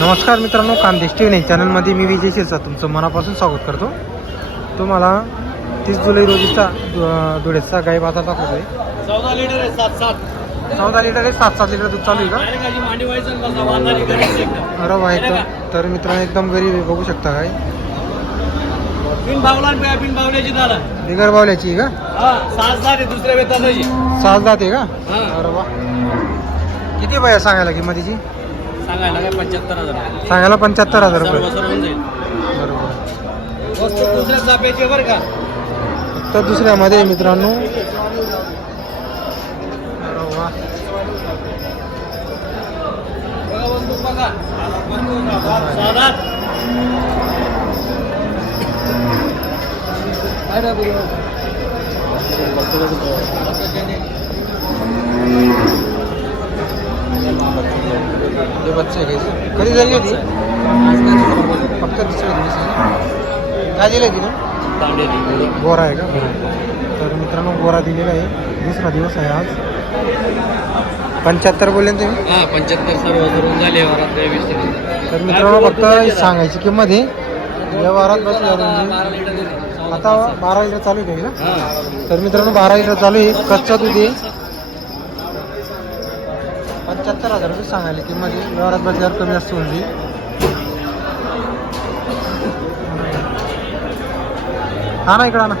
नमस्कार मित्रांनो कांदेश T V चॅनलमध्ये मी विजय शिरसा तुमचं मनापासून स्वागत करतो. तुम्हाला तीस जुलै रोजीचा धुळेचा गाई बाजार दाखवतोय. चौदा लिटर आहे सात सात. चौदा लिटर आहे सात सात लिटर दूध चालू आहे का? करायचं एकदम. तर मित्रांनो एकदम गरीब आहे बघू शकता काय? बिगर बावल्याची आहे का? सात आहे जात आहे का? अरे वा. किती बाया सांगायला किंमत तिची सांगायला काय पंच्याहत्तर हजार सांगायला पंच्याहत्तर हजार सर्व रुपये. सर्व होऊन जाईल. बरोबर. वस्तू दुसऱ्या चाप्याची बरं का? तर दुसऱ्यामध्ये आहे मित्रांनो. अरे वा बघा. वस्तू बघा साधात हे बच्चे कधी झाली होती? फक्त दुसऱ्या दिवशी. काय दिलं तिने? गोरा आहे का? तर मित्रांनो गोरा दिलेला आहे. दुसरा दिवस आहे आज. पंच्याहत्तर बोलले तुम्ही? हा पंच्याहत्तर सर्व झाले. तर मित्रांनो फक्त सांगायची किंमत आहे. या वारात बसल्या बारा लिटर दिले. आता बारा लिटर चालू आहे का. तर मित्रांनो बारा लिटर चालू आहे. कच्चा दूध आहे. पंच्याहत्तर हजार रुपये सांगायला किंमत आहे व्यवहारात बसल्यावर कमी जास्त होऊन जाईल. हा ना इकडं ना.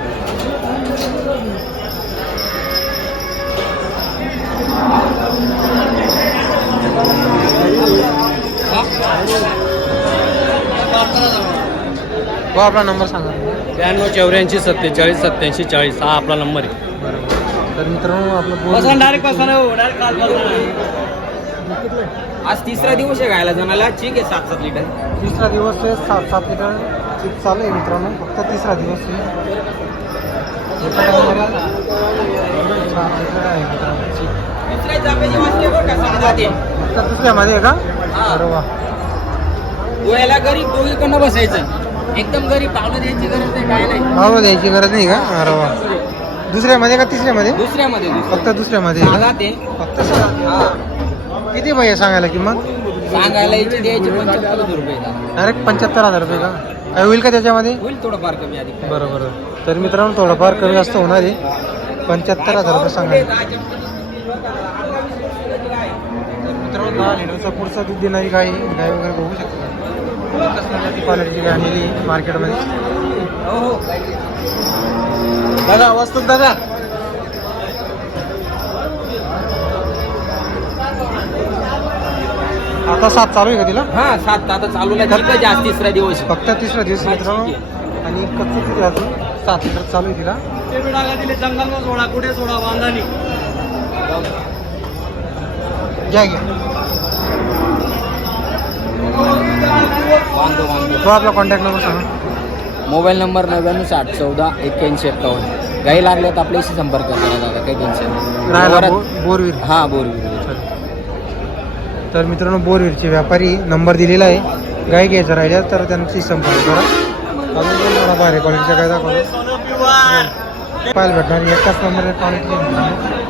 हो आपला नंबर सांगा. ब्याण्णव चौऱ्याऐंशी सत्तेचाळीस सत्याऐंशी चाळीस हा आपला नंबर आहे. बरोबर. तर मित्रांनो आपलं डायरेक्ट डायरेक्ट आज तिसरा दिवस आहे गायला जणाला ठीक आहे सात सात लिटर. तिसरा दिवस ते सात सात लिटर. चिप चालू आहे मित्रांनो फक्त तिसरा दिवस आहे. सात चिक. दुसऱ्या चाप्याची बरं का सहा जाते फक्त दुसऱ्यामध्ये आहे का? हा. अरे वा. गोव्याला गरीब दोघीकडनं बसायचं. एकदम गरीब पावलं द्यायची गरज नाही काय नाही. भाव द्यायची गरज नाही का? अरे वा. दुसऱ्यामध्ये का तिसऱ्यामध्ये? दुसऱ्यामध्ये फक्त दुसऱ्यामध्ये का? जाते फक्त सहा हा. किती पाहिजे सांगायला किंमत? सांगायला याची द्यायची पंच्याहत्तर रुपये दादा. डायरेक्ट पंच्याहत्तर हजार रुपये का? काय होईल का त्याच्यामध्ये? होईल थोडंफार कमी बरं बरं तर मित्रांनो थोडंफार कमी जास्त होणार आहे. पंच्याहत्तर हजार रुपये सांगा मित्रांनो दहा लिटरचा पुढचा दूध देणारी गाय गाय वगैरे बघू शकतो. क्वालिटीची गाय आणलेली मार्केटमध्ये हो हो. दादा वस्तू दादा आता सात चालू आहे का तिला? हा सात. आता चालू नाही आहे आज तिसरा दिवस आहे. फक्त तिसरा दिवस मित्रांनो. आणि कच्चं किती सात लिटर चालू आहे तिला. ते दिले जंगल सोडा कुठे सोडा वांदानी. घ्या घ्या. बांधो बांधो तो आपला कॉन्टॅक्ट नंबर सांगा. मोबाईल नंबर नव्याण्णव साठ चौदा एक्क्याऐंशी एक्कावन्न. गाई लागल्या तर आपल्याशी संपर्क करा दादा काही टेन्शन राहायला नाही. बोरवीर. हा बोरवीर. तर मित्रांनो बोरवीरचे व्यापारी नंबर दिलेला आहे. गाय घ्यायचं राहिल्या तर त्यांची संपर्क करा. अजून पण मला भारी क्वालिटीच्या पाहायला भेटणार एकाच नंबर क्वालिटी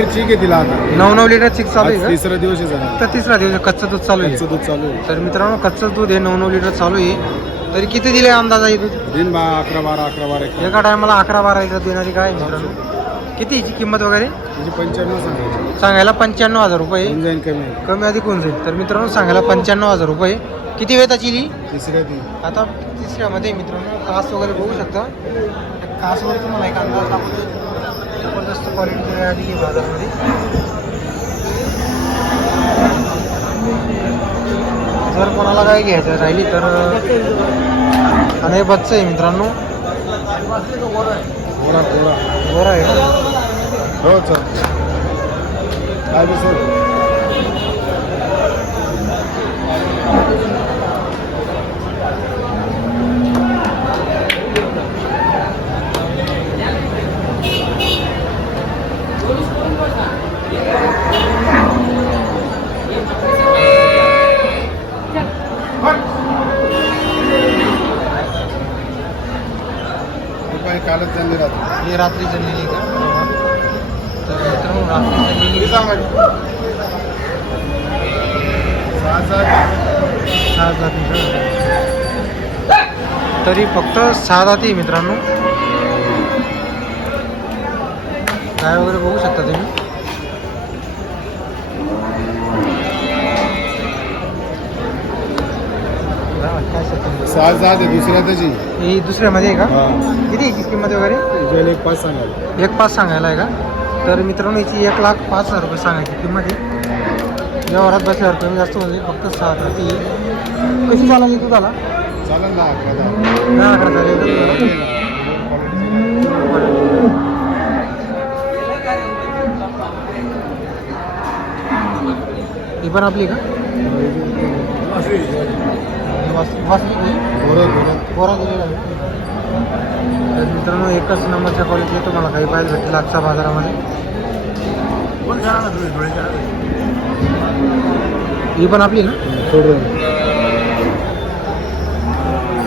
लिटर ठीक आहे तिला आता. नऊ नऊ लिटर चिक चालू आहे आज तिसरा दिवस आहे जरा. तर तिसरा दिवस आहे. कच्चं दूध चालू आहे. दूध चालू आहे. तर मित्रांनो कच्चं दूध आहे नऊ नऊ लिटर चालू आहे. तरी किती दिले अंदाज आहे दूध? दिन बा अकरा बारा अकरा बारा एक. एका टायमाला अकरा बारा लिटर देणारी आहे मित्रांनो? किती हिची किंमत वगैरे? म्हणजे पंच्याण्णव सांगायचे. सांगायला पंच्याण्णव हजार रुपये होऊन जाईन कमी कमी अधिक होऊन जाईल. तर मित्रांनो सांगायला पंच्याण्णव हजार रुपये किती वेताची ती तिसऱ्या ती आता तिसऱ्यामध्ये मित्रांनो कास वगैरे बघू शकता. त्या कासवर तुम्हाला एक अंदाज दाखवतो. जबरदस्त क्वालिटीची आली आहे बाजारामध्ये. जर कोणाला काय घ्यायचं राहिली तर आणि हे बच्चं आहे मित्रांनो. बोला बोला बरं आहे? हो चल. काय बसल काही कालच राहतो. हे रात्री जणलेली का? तर मित्रांनो रात्री सांगायची सहा सहा सहा जाती का? तरी फक्त सहा जाती आहे मित्रांनो. काय वगैरे बघू शकता तुम्ही? सहा सहा ते दुसऱ्या त्याची. ही दुसऱ्यामध्ये आहे का? किती आहे किंमत वगैरे? ज्याला एक पाच सांगाल एक पाच सांगायला आहे का? तर मित्रांनो याची एक लाख पाच हजार रुपये सांगायची किंमत आहे. व्यवहारात बसल्यावर कमी जास्त म्हणजे फक्त सहा हजार. ती कशी चालायची तू त्याला? चालेल ना अकरा दहा. दहा अकरा चालेल ही पण आपली का? बरोबर बरोबर तर मित्रांनो एकच नंबरच्या क्वालिटी तुम्हाला काही पाहायला भेटेल आजच्या बाजारामध्ये. ही पण आपली ना? थोडं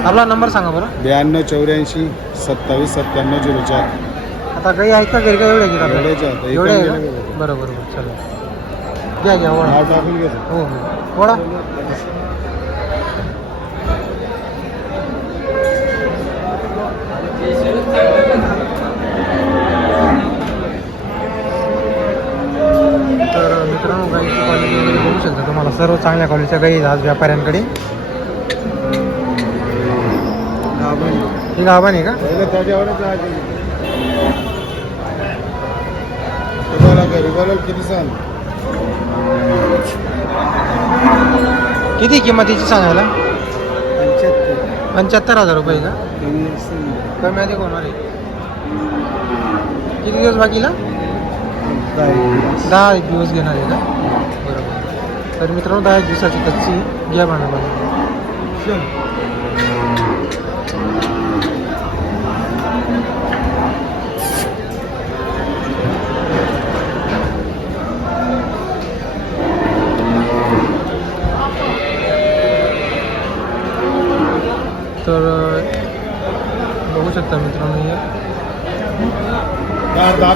आपला नंबर सांगा बरं. ब्याण्णव चौऱ्याऐंशी सत्तावीस सत्त्याण्णव झिरो चार. आता काही आहेत का घरी का एवढ्या घेतात एवढ्याच आहेत. एवढे आहे एका का गेल्या बरं बरं बरं चला. घ्या घ्या ओळा हा हो हो. ओळा तर मित्रांनो गाईची क्वालिटी वगैरे बघू शकता तुम्हाला. सर्व चांगल्या क्वालिटीच्या गाई आहेत आज व्यापाऱ्यांकडे. ही गाभण आहे का? किती सांग? किती किंमतीची सांगायला? पंच्याहत्तर. हजार रुपये का? कमी अधिक होणार आहे. किती दिवस बाकीला? दहा एक दिवस. घेणार आहे का? बरोबर. तर मित्रांनो दहा एक दिवसाची कच्ची घ्या म्हणा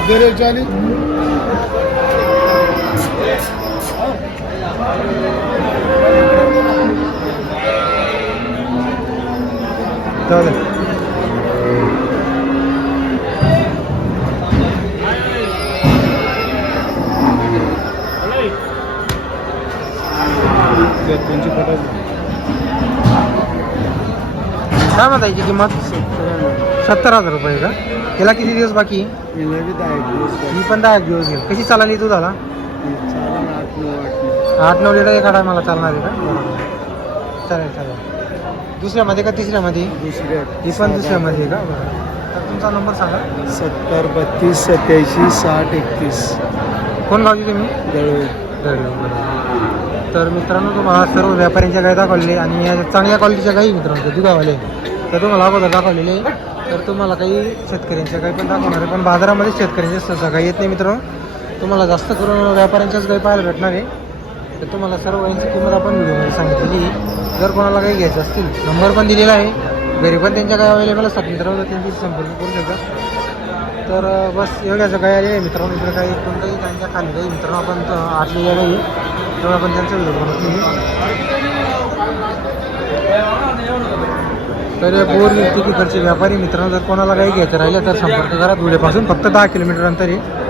दाब दाब दे रे चाली जाऊ दे त्यांची पटायची काय म्हणता याची किंमत सत्तर हजार रुपये का त्याला किती दिवस बाकी? ही पण दहा एक दिवस घेईल कशी चालली तू झाला? आठ नऊ लिटर एका टायमाला चालणार आहे का? बरोबर. चालेल चालेल. दुसऱ्यामध्ये का तिसऱ्यामध्ये? ही पण दुसऱ्यामध्ये आहे का? बरं. तर तुमचा नंबर सांगा. सत्तर बत्तीस सत्याऐंशी साठ एकतीस. कोण गावची तुम्ही? दळवे. दळवे, बरोबर. तर मित्रांनो तुम्हाला सर्व व्यापाऱ्यांच्या गाई दाखवलेले आणि या चांगल्या क्वालिटीच्या गाई मित्रांनो दुधावाले तर तुम्हाला अगोदर दाखवलेले तर तुम्हाला काही शेतकऱ्यांच्या गाई पण दाखवणार आहे पण बाजारामध्ये शेतकऱ्यांच्या सहसा गाई येत नाही मित्रांनो. तुम्हाला जास्त करून व्यापाऱ्यांच्याच गाई पाहायला भेटणार आहे. तर तुम्हाला सर्व गाईंची किंमत आपण व्हिडिओमध्ये सांगितलेली जर कोणाला काही घ्यायचं असतील नंबर पण दिलेला आहे. घरी पण त्यांच्या गाय अवेलेबल असतात मित्रांनो त्यांची संपर्क करू शकता. तर बस एवढ्याचं काही आले आहे मित्रांनो इकडे काही कोणत्याही त्यांच्या खाली काही मित्रांनो आपण त- आतल्या येईल तेव्हा आपण त्यांचा व्हिडिओ बनवत. नाही तर या बोर तिकडचे व्यापारी मित्रांनो जर कोणाला काही घ्यायचं राहिलं तर संपर्क करा. धुळेपासून फक्त दहा किलोमीटर अंतर आहे.